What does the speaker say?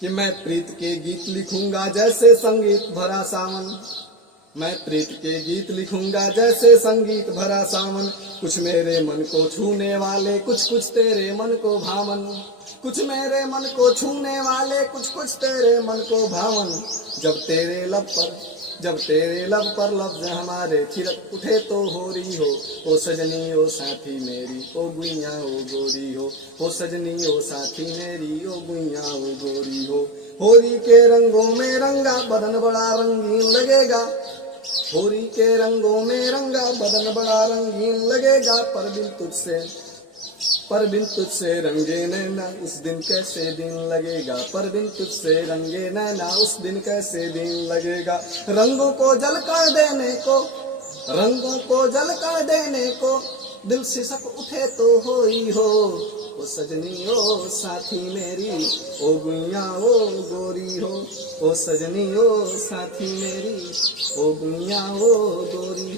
कि मैं प्रीत के गीत लिखूंगा जैसे संगीत भरा सावन। मैं प्रीत के गीत लिखूंगा जैसे संगीत भरा सावन। कुछ मेरे मन को छूने वाले, कुछ कुछ तेरे मन को भावन। कुछ मेरे मन को छूने वाले, कुछ कुछ तेरे मन को भावन। जब तेरे लब पर लफ्ज हमारे थिरक उठे तो हो रही हो। ओ सजनी ओ साथी मेरी, ओ गुइया ओ गोरी हो। ओ सजनी ओ साथी मेरी, ओ गुइया ओ गोरी हो। होरी के रंगों में रंगा बदन बड़ा रंगीन लगेगा। होरी के रंगों में रंगा बदन बड़ा रंगीन लगेगा। पर बिन तुझसे रंगे नैना उस दिन कैसे दिन लगेगा। पर बिन तुझसे रंगे नैना उस दिन कैसे दिन लगेगा। रंगों को जलकर देने को दिल सिसक उठे तो हो ही हो। ओ सजनी ओ साथी मेरी, ओ गुइया ओ गोरी हो। ओ सजनी ओ साथी मेरी, ओ गुइया ओ गोरी हो।